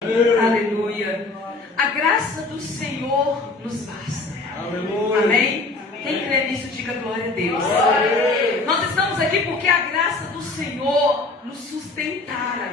Aleluia. A graça do Senhor nos basta. Aleluia. Amém? Quem crê nisso, diga glória a Deus. Nós estamos aqui porque a graça do Senhor nos sustentara.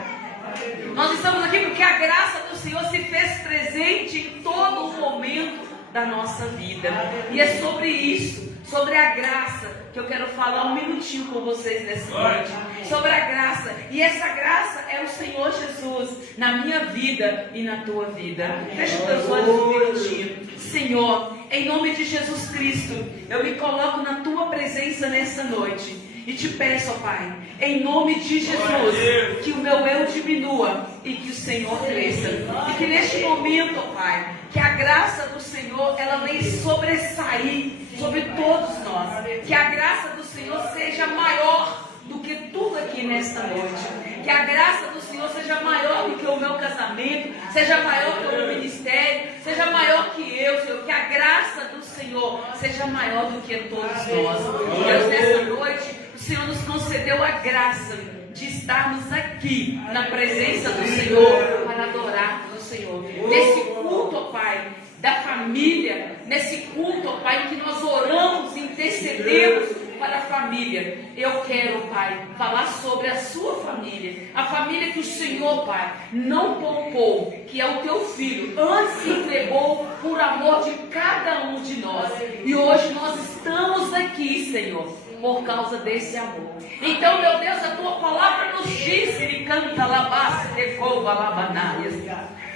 Nós estamos aqui porque a graça do Senhor se fez presente em todo o momento da nossa vida. E é sobre isso, sobre a graça, que eu quero falar um minutinho com vocês nessa noite. Sobre a graça. E essa graça é o Senhor Jesus na minha vida e na tua vida. Fecha os teus olhos um minutinho. Senhor, em nome de Jesus Cristo, eu me coloco na tua presença nessa noite. E te peço, ó Pai, em nome de Jesus, que o meu eu diminua e que o Senhor cresça. E que neste momento, ó Pai, que a graça do Senhor, ela venha sobressair sobre todos nós. Que a graça do Senhor seja maior do que tudo aqui nesta noite. Que a graça do Senhor seja maior do que o meu casamento, seja maior que o meu ministério, seja maior que eu, Senhor. Que a graça do Senhor seja maior do que todos nós. Deus, nessa noite, o Senhor nos concedeu a graça de estarmos aqui na presença do Senhor para adorar o Senhor. Nesse culto, ó Pai, da família, nesse culto, ó Pai, que nós oramos, intercedemos para a família. Eu quero, Pai, falar sobre a sua família, a família que o Senhor, Pai, não poupou, que é o teu filho, antes se entregou por amor de cada um de nós. E hoje nós estamos aqui, Senhor, por causa desse amor. Então, meu Deus, a tua palavra nos diz, ele canta labasse, decova labanaias.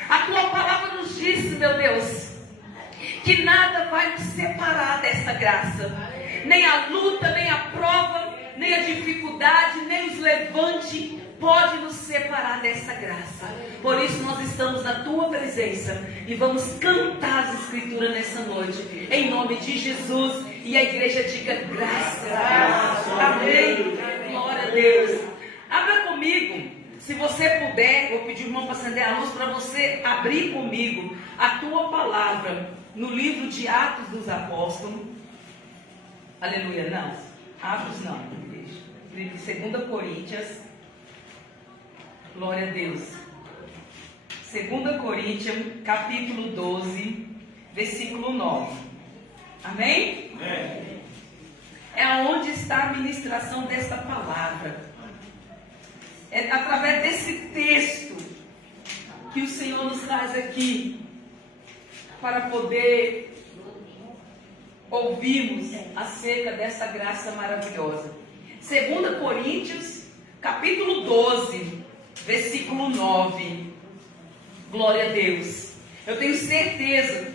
A tua palavra nos diz, meu Deus, que nada vai nos separar dessa graça. Nem a luta, nem a prova, nem a dificuldade, nem os levante pode nos separar dessa graça. Por isso nós estamos na tua presença e vamos cantar as escrituras nessa noite, em nome de Jesus. E a igreja diga graças a Deus. Amém. Glória a Deus. Abra comigo, se você puder. Vou pedir o irmão para acender a luz para você abrir comigo a tua palavra no livro de Atos dos Apóstolos. Aleluia, não. Atos não, igreja. 2 Coríntios. Glória a Deus. 2 Coríntios, capítulo 12, versículo 9. Amém? Amém. É onde está a ministração desta palavra. É através desse texto que o Senhor nos traz aqui para poder ouvirmos acerca dessa graça maravilhosa. 2 Coríntios, capítulo 12, versículo 9. Glória a Deus. Eu tenho certeza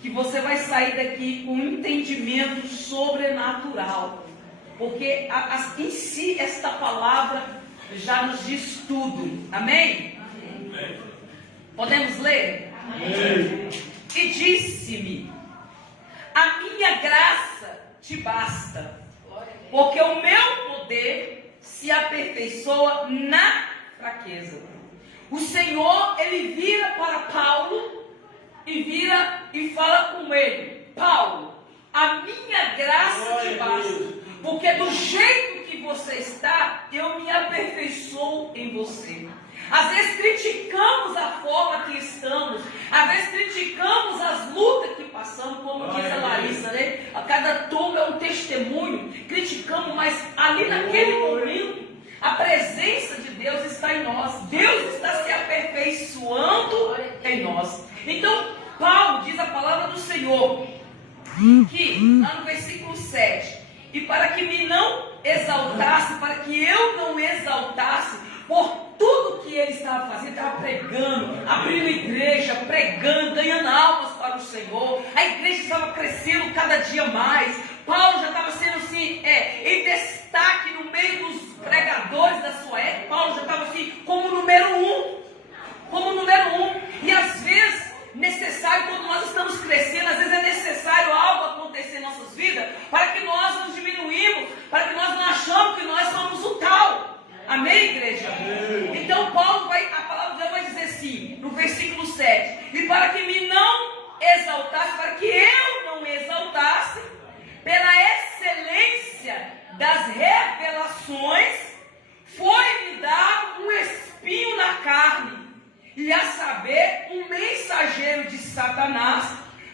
que você vai sair daqui com um entendimento sobrenatural, porque em si esta palavra já nos diz tudo. Amém? Amém. Podemos ler? Amém. E disse-me: a minha graça te basta, porque o meu poder se aperfeiçoa na fraqueza. O Senhor, ele vira para Paulo e fala com ele: Paulo, a minha graça te basta, porque do jeito que você está, eu me aperfeiçoo em você. Às vezes criticamos a forma que estamos, às vezes criticamos as lutas que passamos, como diz a Larissa, né? A cada tombo é um testemunho, criticamos, mas ali naquele momento, a presença de Deus está em nós, Deus está se aperfeiçoando em nós. Então, Paulo diz a palavra do Senhor, que lá no versículo 7, e para que me não exaltasse, para que eu não exaltasse, por tudo que ele estava fazendo, estava pregando, abrindo igreja, pregando, ganhando almas para o Senhor. A igreja estava crescendo cada dia mais. Paulo já estava sendo assim, em destaque no meio dos pregadores da sua época. Paulo já estava assim, como número um. E às vezes, necessário, quando nós estamos crescendo, às vezes é necessário algo acontecer em nossas vidas, para que nós nos diminuímos, para que nós não achamos que nós somos o tal. Amém, igreja? Amém. Então a palavra de Deus vai dizer assim, no versículo 7, e para que me não exaltasse, para que eu não exaltasse, pela excelência das revelações, foi-me dado um espinho na carne, e a haver um mensageiro de Satanás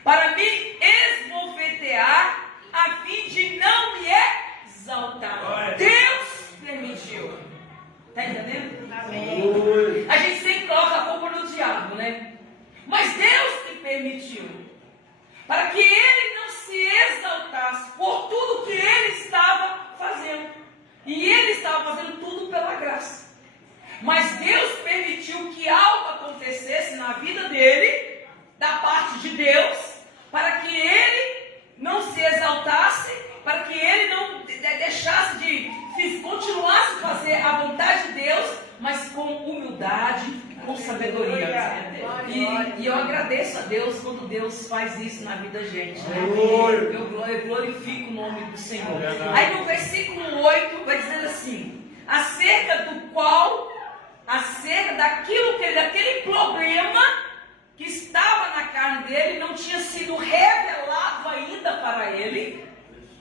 para me esbofetear, a fim de não me exaltar. Deus permitiu. Está entendendo? Amém. A gente sempre coloca a culpa no diabo, né? Mas Deus que permitiu, para que ele não se exaltasse por tudo que ele estava fazendo. E ele estava fazendo tudo pela graça. Mas Deus permitiu que algo acontecesse na vida dele, da parte de Deus, para que ele não se exaltasse, para que ele não deixasse de continuasse a fazer a vontade de Deus, mas com humildade, com sabedoria. E eu agradeço a Deus quando Deus faz isso na vida da gente, né? Eu glorifico o nome do Senhor. Aí no versículo 8 vai dizer assim: acerca daquele problema que estava na carne dele, não tinha sido revelado ainda para ele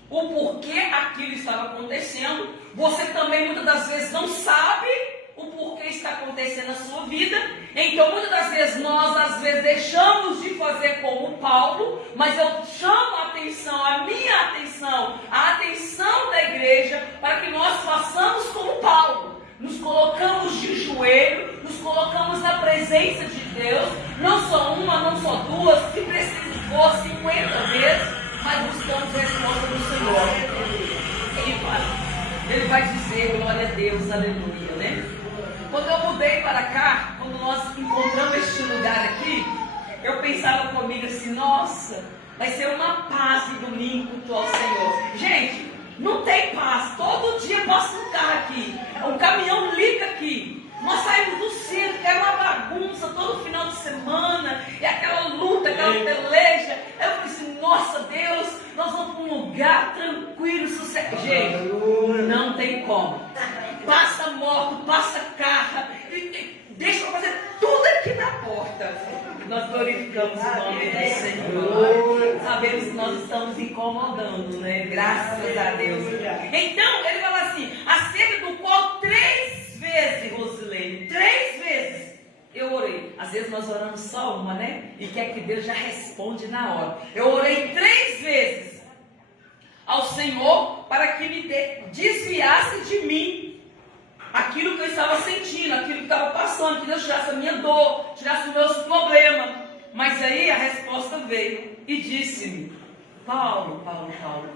o porquê aquilo estava acontecendo. Você também muitas das vezes não sabe o porquê está acontecendo na sua vida. Então muitas das vezes nós deixamos de fazer como Paulo, mas eu chamo a atenção, a minha atenção, a atenção da igreja, para que nós façamos como Paulo. Nos colocamos de joelho, nos colocamos na presença de Deus, não só uma, não só duas, se preciso for 50 vezes, mas buscamos a resposta do Senhor. Ele vai dizer, glória a Deus, aleluia, né? Quando eu mudei para cá, quando nós encontramos este lugar aqui, eu pensava comigo assim: nossa, vai ser uma paz de domingo culto ao Senhor. Gente, não tem paz. Todo dia passa um carro aqui, um caminhão liga aqui. Nós saímos do centro, que era uma bagunça todo final de semana, e aquela luta, aquela peleja. Eu falei assim: nossa Deus, nós vamos para um lugar tranquilo, sossegado. Gente, não tem como. Passa moto, passa carro, deixa eu fazer tudo aqui na porta. Nós glorificamos o nome do Senhor. Sabemos que nós estamos incomodando, né? Graças a Deus. Então, ele fala assim: acerca do qual 3 vezes, Rosilene, 3 vezes eu orei. Às vezes nós oramos só uma, né? E quer que Deus já responde na hora. Eu orei 3 vezes ao Senhor para que me desviasse de mim aquilo que eu estava sentindo, aquilo que estava passando, que Deus tirasse a minha dor, tirasse os meus problemas. Mas aí a resposta veio e disse-me: Paulo,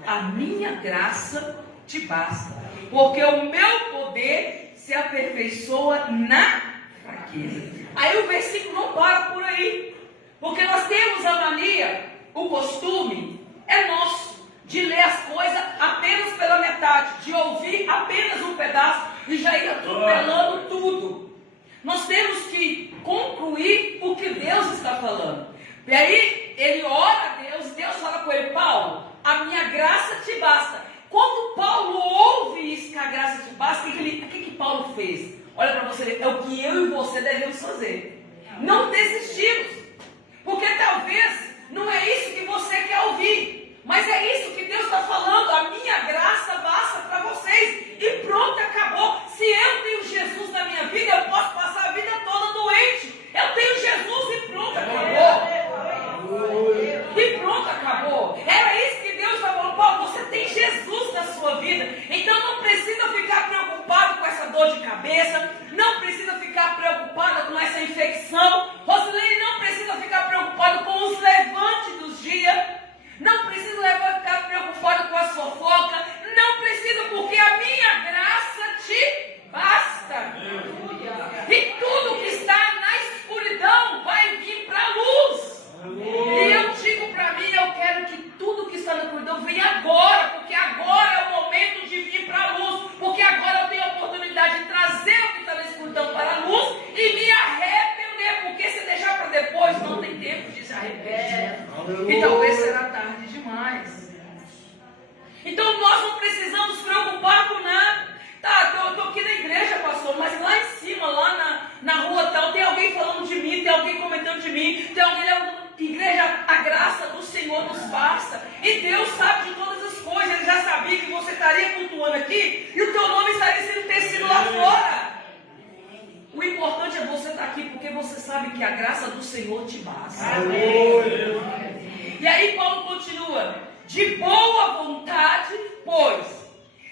a minha graça te basta, porque o meu poder se aperfeiçoa na fraqueza. Aí o versículo não para por aí, porque nós temos a mania, o costume é nosso, de ler as coisas apenas pela metade, de ouvir apenas um pedaço e já ir atropelando tudo. Nós temos que concluir o que Deus está falando. E aí ele ora a Deus, Deus fala com ele: Paulo, a minha graça te basta. Quando Paulo ouve isso, que a graça te basta, o que Paulo fez? Olha para você ver, é o que eu e você devemos fazer. Não desistimos, porque talvez não é isso que você quer ouvir, mas é isso que Deus está falando: a minha graça basta para vocês, e pronto, acabou. Se eu tenho Jesus na minha vida, eu posso passar a vida toda doente. Eu tenho Jesus e pronto, acabou. E pronto, acabou. Era isso que Deus estava falando: Paulo, você tem Jesus na sua vida, então não precisa ficar preocupado com essa dor de cabeça, não precisa ficar preocupado com essa infecção. Rosilene, não precisa ficar preocupado com os levantes dos dias. Não precisa ficar preocupado com a fofoca. Não precisa, porque a minha graça te basta. E tudo que está na escuridão vai vir para a luz. E eu digo para mim, eu quero que tudo que está na escuridão venha agora, porque agora é o momento de vir para a luz. Porque agora eu tenho a oportunidade de trazer o que está na escuridão para a luz e me arrepender. Porque se deixar para depois, não tem tempo de se arrepender. E talvez será tarde demais. Então nós não precisamos nos preocupar com nada. Tá, eu estou aqui na igreja, pastor, mas lá em cima, lá na rua tal, tem alguém falando de mim, tem alguém comentando de mim, tem alguém levando. Igreja, a graça do Senhor nos basta. E Deus sabe de todas as coisas. Ele já sabia que você estaria cultuando aqui e o teu nome estaria sendo tecido lá fora. O importante é você estar aqui, porque você sabe que que a graça do Senhor te basta. Aleluia. E aí Paulo continua: de boa vontade, pois,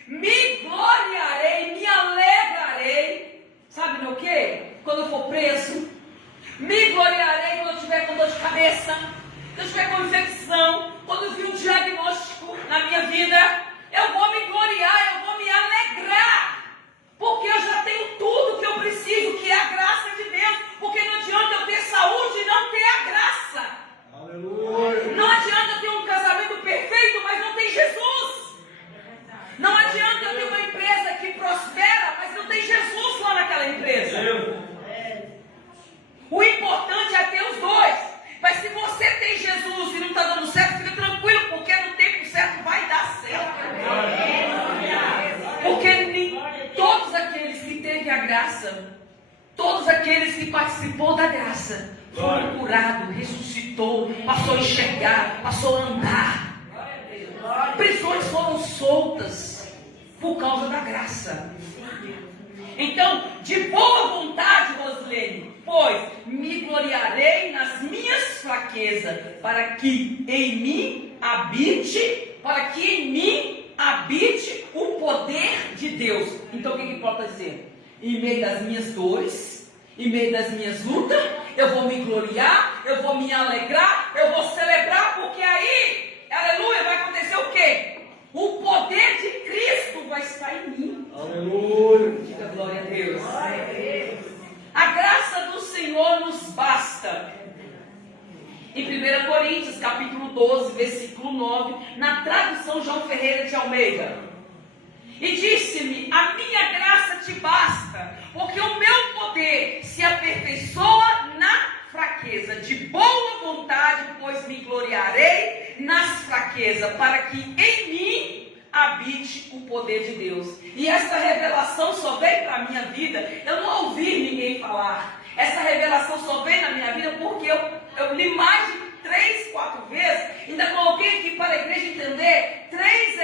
me gloriarei, me alegrarei. Sabe no quê? Quando eu for preso. Me gloriarei quando eu estiver com dor de cabeça, quando eu estiver com infecção, quando eu vir um diagnóstico na minha vida. Eu vou me gloriar, eu vou me alegrar, porque eu já tenho tudo que eu preciso, que é a graça de Deus. Porque não adianta eu ter saúde e não ter a graça. Aleluia. Não adianta eu ter um casamento perfeito, mas não tem Jesus. Não adianta eu ter uma empresa que prospera, mas não tem Jesus lá naquela empresa. O importante é ter os dois. Mas se você tem Jesus e não está dando certo, fica tranquilo, porque no tempo certo vai dar certo. Porque todos aqueles que teve a graça, todos aqueles que participou da graça, foram curados, ressuscitou, passou a enxergar, passou a andar. Prisões foram soltas por causa da graça. Então, de boa vontade, Rosilene, pois me gloriarei nas minhas fraquezas, para que em mim habite o poder de Deus. Então, o que Paulo está dizendo? Em meio das minhas dores, em meio das minhas lutas, eu vou me gloriar, eu vou me alegrar, eu vou celebrar, porque aí, aleluia, vai acontecer o quê? O poder de Cristo vai estar em mim. Aleluia. Diga glória a Deus. A graça do Senhor nos basta. Em 1 Coríntios, capítulo 12, versículo 9, na tradução João Ferreira de Almeida. E disse-me: a minha graça te basta, porque o meu poder se aperfeiçoa na fraqueza. De boa vontade, pois me gloriarei nas fraquezas, para que em mim habite o poder de Deus. E essa revelação só veio para a minha vida. Eu não ouvi ninguém falar. Essa revelação só veio na minha vida porque eu li mais de 3, 4 vezes. Ainda coloquei aqui para a igreja entender três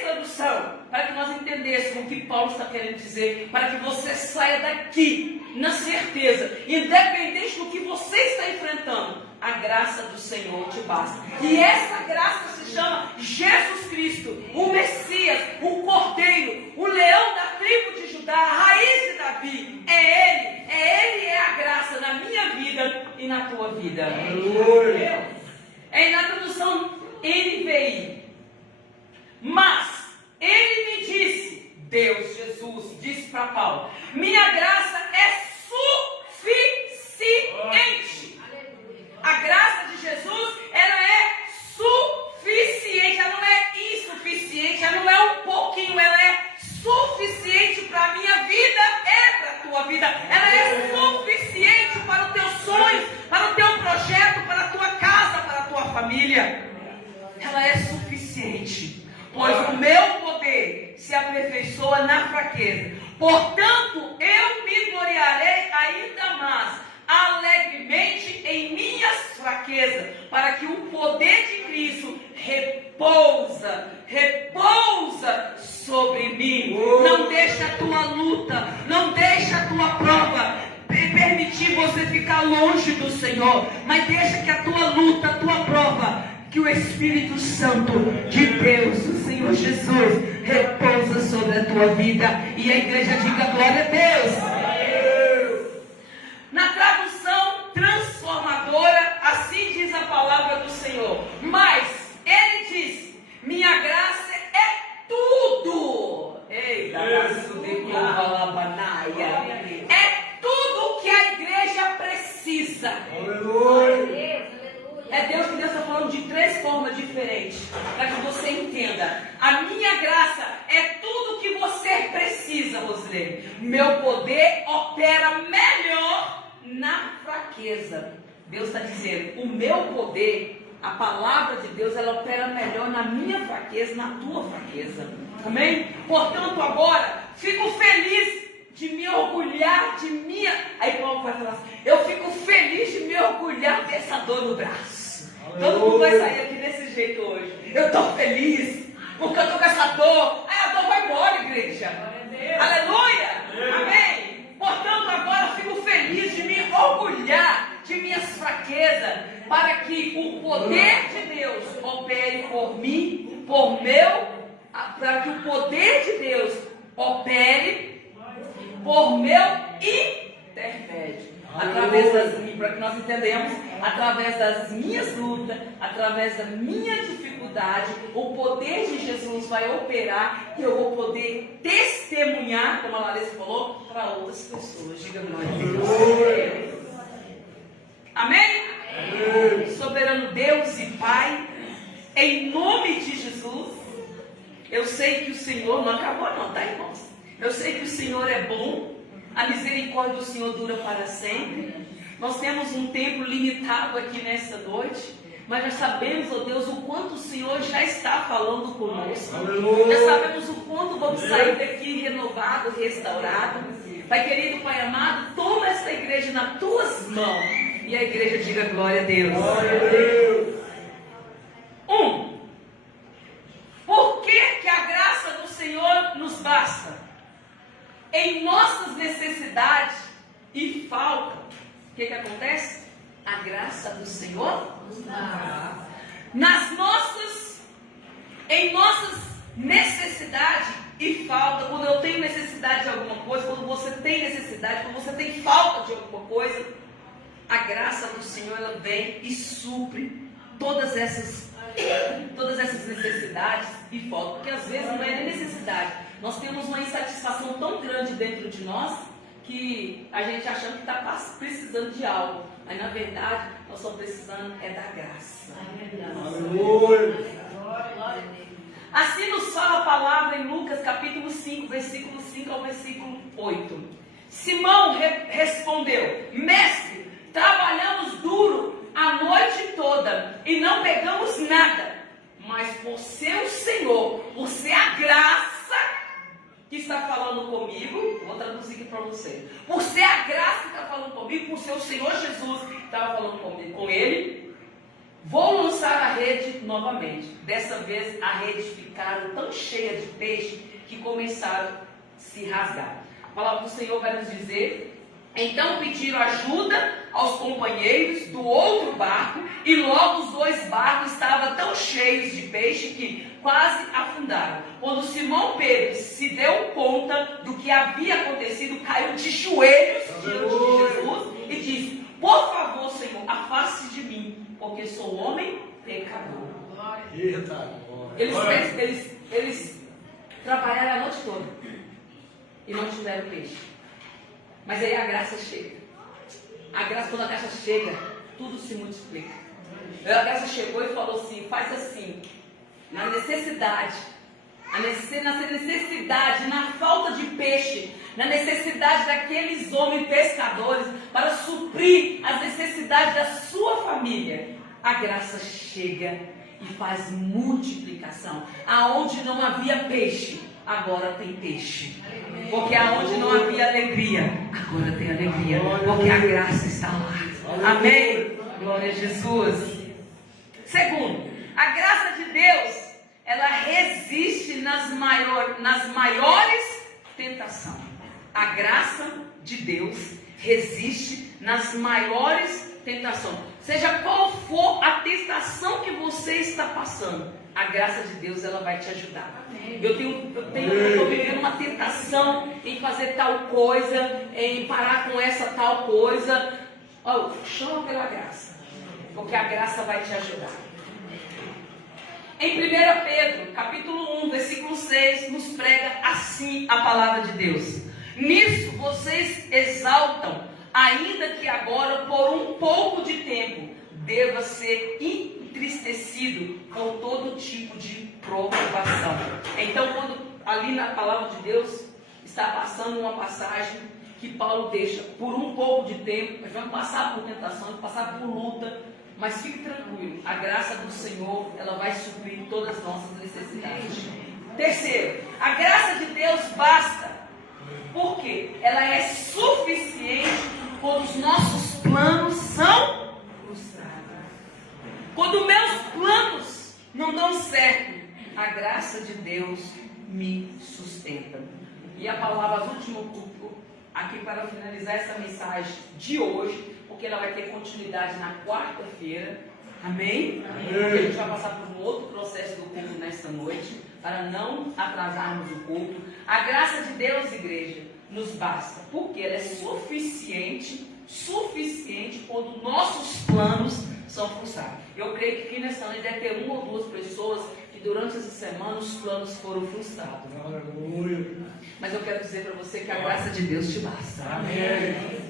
traduções, para que nós entendêssemos o que Paulo está querendo dizer, para que você saia daqui na certeza, independente do que você está enfrentando, a graça do Senhor te basta. E essa graça se chama Jesus Cristo, o Messias, o Cordeiro, o leão da tribo de Judá, a raiz de Davi. Ele é a graça na minha vida e na tua vida. É na tradução NVI. Mas ele me disse, Deus, Jesus, disse para Paulo: minha graça é suficiente. A graça de Jesus, ela é suficiente, ela não é insuficiente, ela não é um pouquinho, ela é suficiente para a minha vida e para a tua vida. Ela é suficiente para o teu sonho, para o teu projeto, para a tua casa, para a tua família. Ela é suficiente. Pois o meu poder se aperfeiçoa na fraqueza. Portanto, eu me gloriarei ainda mais alegremente em minhas fraquezas, para que o poder de Cristo repousa sobre mim. Não deixa a tua luta, não deixa a tua prova permitir você ficar longe do Senhor, mas deixa que a tua luta, a tua prova, que o Espírito Santo de Deus, o Senhor Jesus, repousa sobre a tua vida. E a igreja diga glória a Deus. Na tradução transformadora, assim diz a palavra do Senhor. Mas ele diz: minha graça é tudo. Eita, é tudo que a igreja precisa. Aleluia. É Deus que Deus está falando de 3 formas diferentes, para que você entenda. A minha graça é tudo que você precisa, Rosilene. Meu poder opera melhor na fraqueza. Deus está dizendo, o meu poder, a palavra de Deus, ela opera melhor na minha fraqueza, na tua fraqueza. Amém? Portanto, agora, fico feliz de me orgulhar de minha... Aí Paulo vai falar assim: eu fico feliz de me orgulhar dessa dor no braço. Todo mundo vai sair aqui desse jeito hoje. Eu estou feliz, porque eu estou com essa dor. Aí a dor vai embora, igreja. Aleluia. Amém. Portanto, agora eu fico feliz de me orgulhar fraqueza, para que o poder de Deus opere por mim, para que o poder de Deus opere por meu intermédio. Para que nós entendamos, através das minhas lutas, através da minha dificuldade, o poder de Jesus vai operar e eu vou poder testemunhar, como a Larissa falou, para outras pessoas. Diga glória a Deus. Amém? Amém? Soberano Deus e Pai, em nome de Jesus, eu sei que o Senhor não acabou não, tá, irmãos? Eu sei que o Senhor é bom, a misericórdia do Senhor dura para sempre. Nós temos um tempo limitado aqui nessa noite, mas nós sabemos, ó Deus, o quanto o Senhor já está falando conosco. Aleluia. Já sabemos o quanto vamos sair daqui renovado, restaurado. Pai querido, Pai amado, toma esta igreja nas tuas mãos. E a igreja diga glória a Deus. Glória a Deus. Por que a graça do Senhor nos basta? Em nossas necessidades e falta, o que acontece? A graça do Senhor nos basta. Em nossas necessidades e falta, quando eu tenho necessidade de alguma coisa, quando você tem necessidade, quando você tem falta de alguma coisa, a graça do Senhor, ela vem e supre todas essas necessidades e falta, porque às vezes não é nem necessidade, nós temos uma insatisfação tão grande dentro de nós, que a gente achando que está precisando de algo, mas na verdade, nós estamos precisando da graça. Aleluia. Assim nos fala a palavra em Lucas capítulo 5, versículo 5 ao versículo 8. Simão respondeu: Mestre, trabalhamos duro a noite toda e não pegamos nada, mas por ser o Senhor, por ser a graça que está falando comigo, vou traduzir aqui para você, por ser a graça que está falando comigo, por ser o Senhor Jesus que estava falando com ele, vou lançar a rede novamente. Dessa vez a rede ficaram tão cheia de peixe que começaram a se rasgar. A palavra do Senhor vai nos dizer: então pediram ajuda aos companheiros do outro barco, e logo os dois barcos estavam tão cheios de peixe que quase afundaram. Quando Simão Pedro se deu conta do que havia acontecido, caiu de joelhos diante de Jesus e disse: por favor, Senhor, afaste de mim, porque sou homem pecador. Eles trabalharam a noite toda e não tiveram peixe. Mas aí a graça chega. A graça, quando a graça chega, tudo se multiplica. A graça chegou e falou assim: faz assim, na necessidade, na falta de peixe, na necessidade daqueles homens pescadores, para suprir as necessidades da sua família, a graça chega e faz multiplicação. Aonde não havia peixe, agora tem peixe. Porque aonde não havia alegria, agora tem alegria. Porque a graça está lá. Amém? Glória a Jesus. Segundo, a graça de Deus, ela resiste nas maiores tentações. A graça de Deus resiste nas maiores tentações. Seja qual for a tentação que você está passando, a graça de Deus, ela vai te ajudar. Eu estou vivendo uma tentação em fazer tal coisa, em parar com essa tal coisa. Chama pela graça, porque a graça vai te ajudar. Em 1 Pedro, capítulo 1, versículo 6, nos prega assim a palavra de Deus: nisso vocês exaltam, ainda que agora por um pouco de tempo deva ser entristecido com todo tipo de provação. Então, quando ali na palavra de Deus está passando uma passagem que Paulo deixa por um pouco de tempo, nós vamos passar por tentações, passar por luta, mas fique tranquilo, a graça do Senhor, ela vai suprir todas as nossas necessidades. Terceiro, a graça de Deus basta, porque ela é suficiente quando os nossos planos são frustrados. Quando meus planos não dão certo, a graça de Deus me sustenta. E a palavra, último culto, aqui para finalizar essa mensagem de hoje, porque ela vai ter continuidade na quarta-feira. Amém? Amém. A gente vai passar por um outro processo do culto nesta noite, para não atrasarmos o culto. A graça de Deus, igreja, nos basta, porque ela é suficiente quando nossos planos são frustrados. Eu creio que aqui nessa noite deve ter uma ou duas pessoas que durante essa semana os planos foram frustrados. Aleluia. Mas eu quero dizer para você que a graça de Deus te basta. Amém.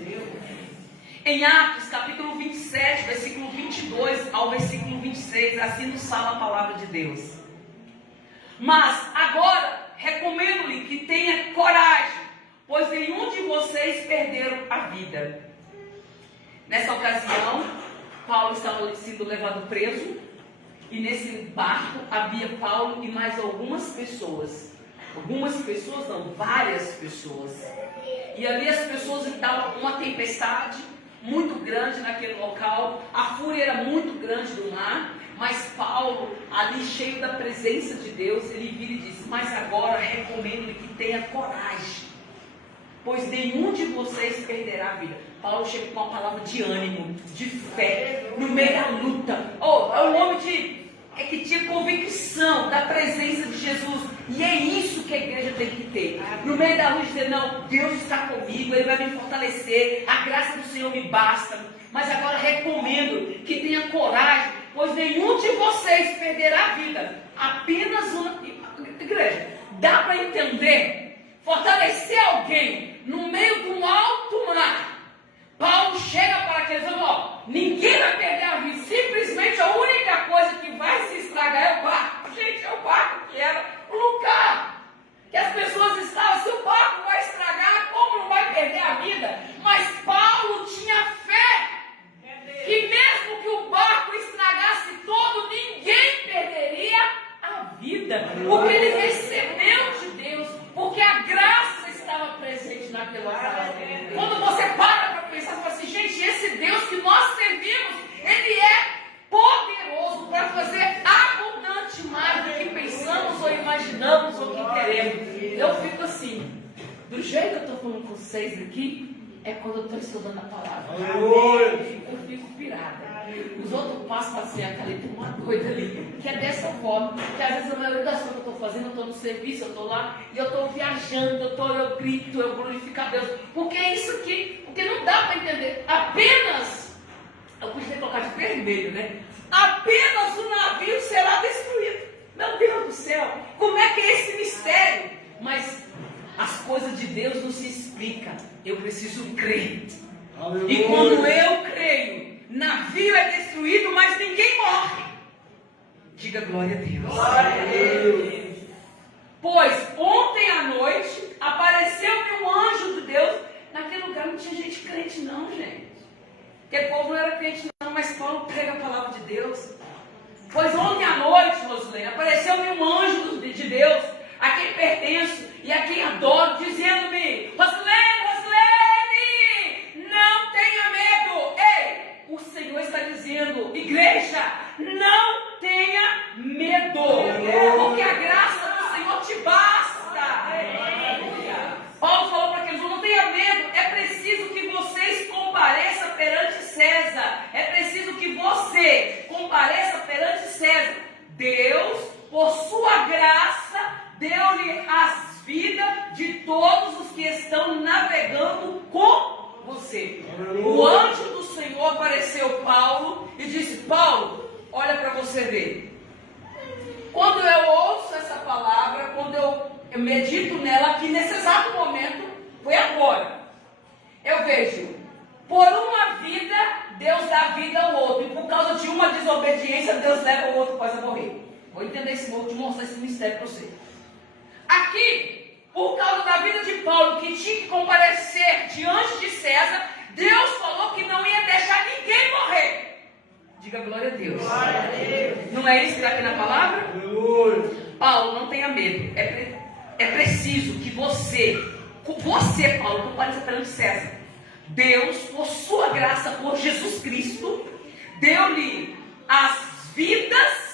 Em Atos, capítulo 27, versículo 22 ao versículo 26, assim nos fala a palavra de Deus. Mas agora recomendo-lhe que tenha coragem, pois nenhum de vocês perderam a vida. Nessa ocasião, Paulo estava sendo levado preso, e nesse barco havia Paulo e mais algumas pessoas. Algumas pessoas não, várias pessoas. E ali as pessoas estavam uma tempestade muito grande naquele local, a fúria era muito grande do mar, mas Paulo, ali cheio da presença de Deus, ele vira e diz: mas agora recomendo-lhe que tenha coragem, pois nenhum de vocês perderá a vida. Paulo chega com uma palavra de ânimo, de fé, no meio da luta. É um homem que tinha convicção da presença de Jesus. E é isso que a igreja tem que ter. No meio da luta, dizer: não, Deus está comigo, Ele vai me fortalecer, a graça do Senhor me basta. Mas agora recomendo que tenha coragem, pois nenhum de vocês perderá a vida. Apenas uma. Igreja, dá para entender? Fortalecer alguém no meio de um alto mar. Paulo chega para aqueles e fala: ninguém vai perder a vida. Simplesmente a única coisa que vai se estragar é o barco. Gente, é o barco que era o lugar que as pessoas estavam. Se o barco vai estragar, como não vai perder a vida? Mas Paulo tinha fé que mesmo que o barco estragasse todo, ninguém perderia a vida, porque ele recebeu de Deus, porque a graça estava presente naquele lugar. Quando você para pensar, você fala assim: gente, esse Deus que nós servimos, Ele é poderoso para fazer abundante mais do que pensamos ou imaginamos ou que queremos. Eu fico assim, do jeito que eu estou falando com vocês aqui, é quando eu estou estudando a palavra. Eu fico pirada. Os outros passam assim, aquela tem uma doida ali, que é dessa forma, que às vezes a maioria das coisas que eu estou fazendo, eu estou no serviço, eu estou lá, e eu estou viajando, eu grito, eu glorifico a Deus, porque é isso aqui, porque não dá para entender. Apenas, eu podia colocar de vermelho, né? Apenas o navio será destruído. Meu Deus do céu, como é que é esse mistério? Mas as coisas de Deus não se explicam, eu preciso crer. Aleluia. E quando eu creio, navio é destruído, mas ninguém morre. Diga glória a Deus. Glória a Deus. Pois ontem à noite apareceu-me um anjo de Deus. Naquele lugar não tinha gente crente não, gente. Porque o povo não era crente não, mas Paulo prega a palavra de Deus. Pois ontem à noite, Rosilene, apareceu-me um anjo de Deus, a quem pertenço e a quem adoro, dizendo-me: Rosilene, não tenha medo. Ei, o Senhor está dizendo: igreja, não tenha medo, porque a graça do Senhor te basta. Paulo falou para aqueles: não tenha medo, é preciso que vocês compareçam perante César, é preciso que você compareça perante César. Deus, por sua graça, deu-lhe as vidas de todos os que estão navegando com você. O anjo do Senhor apareceu Paulo e disse: Paulo, olha para você ver. Quando eu ouço essa palavra, quando eu medito nela aqui nesse exato momento, foi agora, eu vejo, por uma vida Deus dá vida ao outro, e por causa de uma desobediência Deus leva o outro quase a morrer. Vou entender esse, vou te mostrar esse mistério para você. Aqui, por causa da vida de Paulo, que tinha que comparecer diante de César, Deus falou que não ia deixar ninguém morrer. Diga glória a Deus. Glória a Deus. Não é isso que está aqui na palavra? Paulo, não tenha medo. É preciso que você, Paulo, compareça perante César. Deus, por sua graça, por Jesus Cristo, deu-lhe as vidas,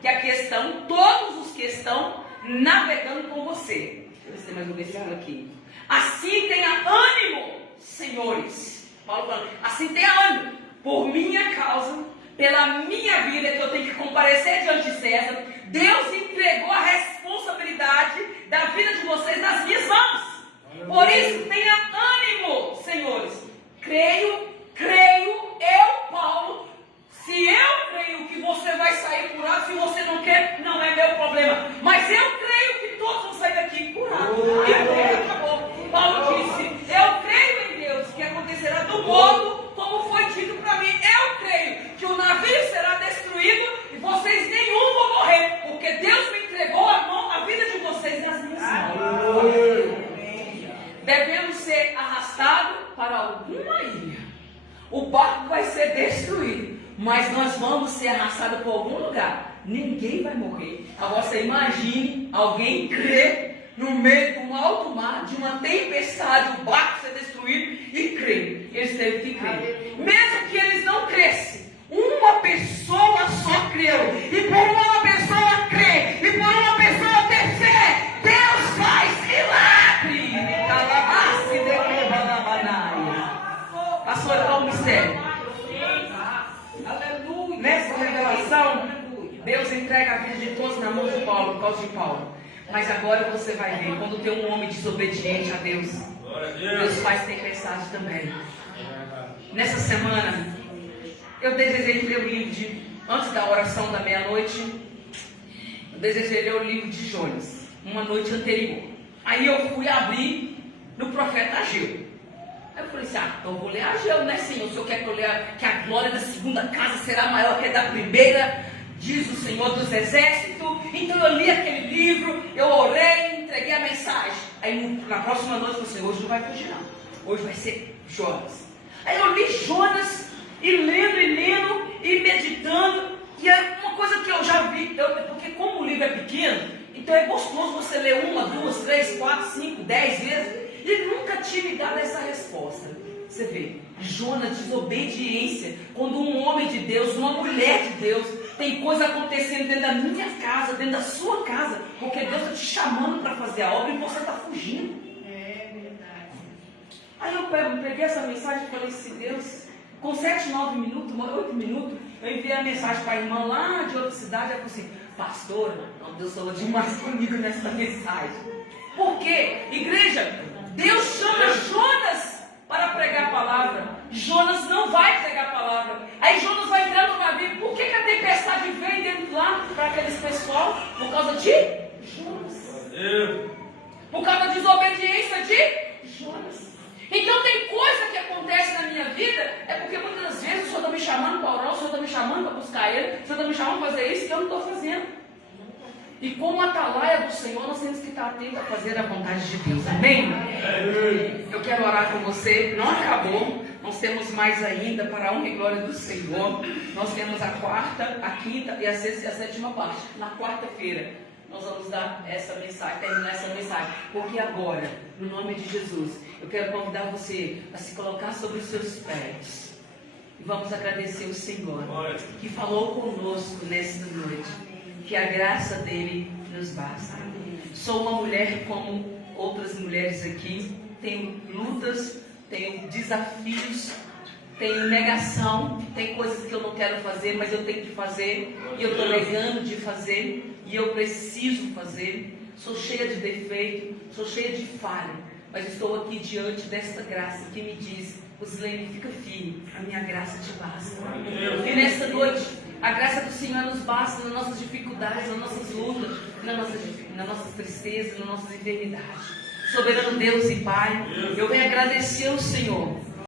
que aqui estão, todos os que estão navegando com você. Deixa eu ver se tem mais um versículo aqui. Assim tenha ânimo, senhores. Paulo falando, assim tenha ânimo, por minha causa, pela minha vida, que eu tenho que comparecer diante de César. Deus entregou a responsabilidade da vida de vocês nas minhas mãos. Por isso, tenha ânimo, senhores. Creio, eu, Paulo. Se eu creio que você vai sair curado, se você não quer, não é meu problema. Mas eu creio que todos vão sair daqui curados. E acabou. Paulo disse, eu creio em Deus, que acontecerá do modo como foi dito para mim. Eu creio que o navio será destruído e vocês nenhum vão morrer, porque Deus me entregou a vida de vocês nas minhas mãos. Devemos ser arrastados para alguma ilha. O barco vai ser destruído, mas nós vamos ser arrastados para algum lugar. Ninguém vai morrer. Agora você imagine alguém crer no meio de um alto mar, de uma tempestade, o barco ser destruído e crer. Eles teve que crer. Mesmo que eles não crescem, uma pessoa só creu. E por uma pessoa crer, e por uma pessoa ter fé, Deus faz milagre. Pastor, qual o mistério? Nessa revelação, Deus entrega a vida de todos na mão de Paulo, por causa de Paulo. Mas agora você vai ver, quando tem um homem desobediente a Deus, Deus faz tempestade também. Nessa semana, eu desejei ler o livro antes da oração da meia-noite, eu desejei ler o livro de Jonas, uma noite anterior. Aí eu fui abrir no profeta Ageu. Aí eu falei assim, então eu vou ler Ageu, né, Senhor? O Senhor quer que eu leia que a glória da segunda casa será maior que a da primeira, diz o Senhor dos Exércitos. Então eu li aquele livro, eu orei, entreguei a mensagem. Aí na próxima noite eu falei assim, hoje não vai fugir não, hoje vai ser Jonas. Aí eu li Jonas, e lendo, e meditando, e é uma coisa que eu já vi, porque como o livro é pequeno, então é gostoso você ler 1, 2, 3, 4, 5, 10 vezes, e nunca tinha me dado essa resposta. Você vê, Jonas, desobediência, quando um homem de Deus, uma mulher de Deus, tem coisa acontecendo dentro da minha casa, dentro da sua casa, porque Deus está te chamando para fazer a obra e você está fugindo. É verdade. Aí eu peguei essa mensagem e falei assim, Deus, com 7, 9 minutos, 8 minutos, eu enviei a mensagem para a irmã lá de outra cidade, ela falou assim, pastora, Deus falou demais comigo nessa mensagem. Por quê? Igreja, Deus chama Jonas para pregar a palavra. Jonas não vai pregar a palavra. Aí Jonas vai entrar no navio. Por que a tempestade veio dentro lá para aqueles pessoal? Por causa de Jonas. Por causa da desobediência de Jonas. Então tem coisa que acontece na minha vida, é porque muitas das vezes o Senhor está me chamando para orar, o Senhor está me chamando para buscar Ele, o Senhor está me chamando para fazer isso que eu não estou fazendo. E como atalaia do Senhor, nós temos que estar atentos a fazer a vontade de Deus. Amém? Eu quero orar com você. Não acabou. Nós temos mais ainda para a honra e glória do Senhor. Nós temos a quarta, a quinta e a sexta e a sétima parte. Na quarta-feira, nós vamos dar essa mensagem, terminar essa mensagem. Porque agora, no nome de Jesus, eu quero convidar você a se colocar sobre os seus pés. E vamos agradecer o Senhor que falou conosco nesta noite. Que a graça dele nos basta. Sou uma mulher como outras mulheres aqui. Tenho lutas, tenho desafios, tenho negação. Tem coisas que eu não quero fazer, mas eu tenho que fazer. E eu estou negando de fazer. E eu preciso fazer. Sou cheia de defeito, sou cheia de falha. Mas estou aqui diante desta graça que me diz, Rosilene, fica firme, a minha graça te basta. E nesta noite, a graça do Senhor nos basta nas nossas dificuldades, nas nossas lutas, nas nossas tristezas, nas nossas enfermidades. Soberano Deus e Pai, eu venho agradecer ao Senhor